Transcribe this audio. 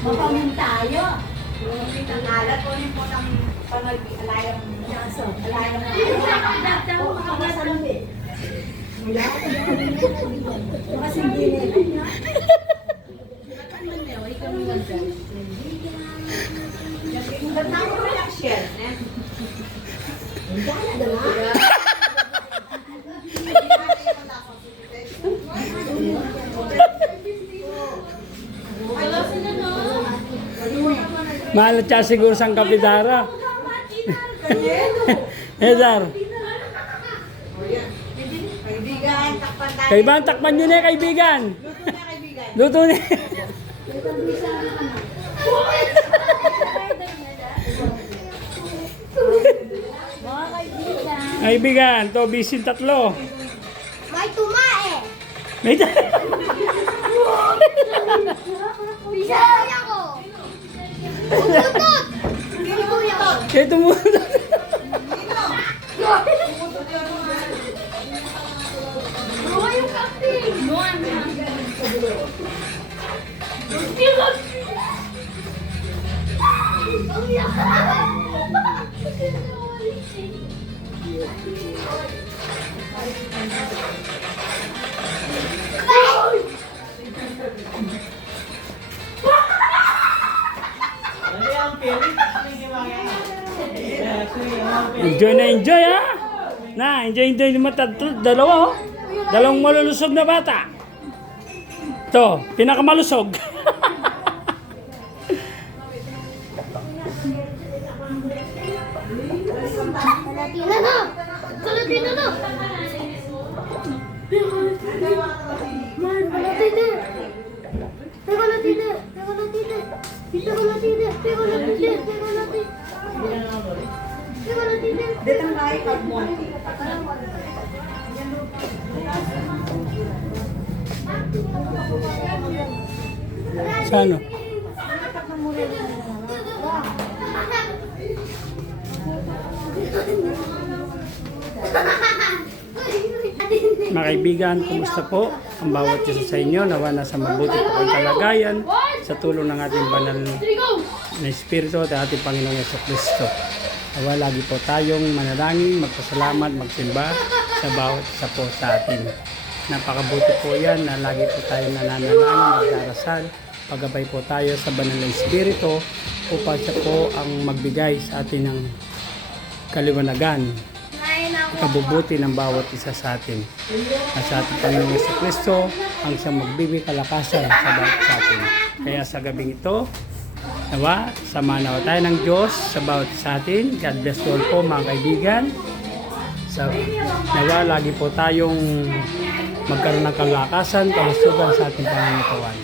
Mapamin tayo. Alat ko rin po ng pag-alayang Yaso. alayang Makasalubi. Wala ako kasi hindi nila. Ba't na ako walang share? Mahal siya siguro sang kapitara. Edar. Kaibigan, takpan tayo. Kaibigan, takpan nyo na kaibigan. Luto na, kaibigan. Luto na. Mga kaibigan. Kaibigan, to bisin tatlo. May tumae. May Bisa ako. Umutot. Hindi ko yan. ito mo. Buha yung kaping. Buha na. Ang Enjoy na enjoy ha. Na, enjoy naman tatlo, dalawa oh. Dalawang malulusog na bata. To, pinakamalusog. Kalatina na! Kalatina na! Kalatina! Kalatina! Dito ang bahay pag mo. Sa ano? Mga kaibigan, kumusta po ang bawat isa sa inyo? Nawa nasa mabuti po ang kalagayan sa tulong ng ating banal na Espiritu at ating Panginoong Jesucristo. Nawa lagi po tayong manalangin, magpasalamat, magsimba sa bawat isa po sa atin. Napakabuti po yan na lagi po tayong nananalangin, magdarasal, paggabay po tayo sa banal na Espiritu upang siya po ang magbigay sa atin ng kaliwanagan, kabubuti ng bawat isa sa atin. At sa ating Panginoong Jesucristo ang siyang magbibigay kalakasan sa bawat sa atin. Kaya sa gabing ito, nawa, sama nawa tayo ng Diyos sa bawat sa atin. God bless you all po mga kaibigan. Nawa, lagi po tayong magkaroon ng kalakasan, kalusugan sa ating Panginoon.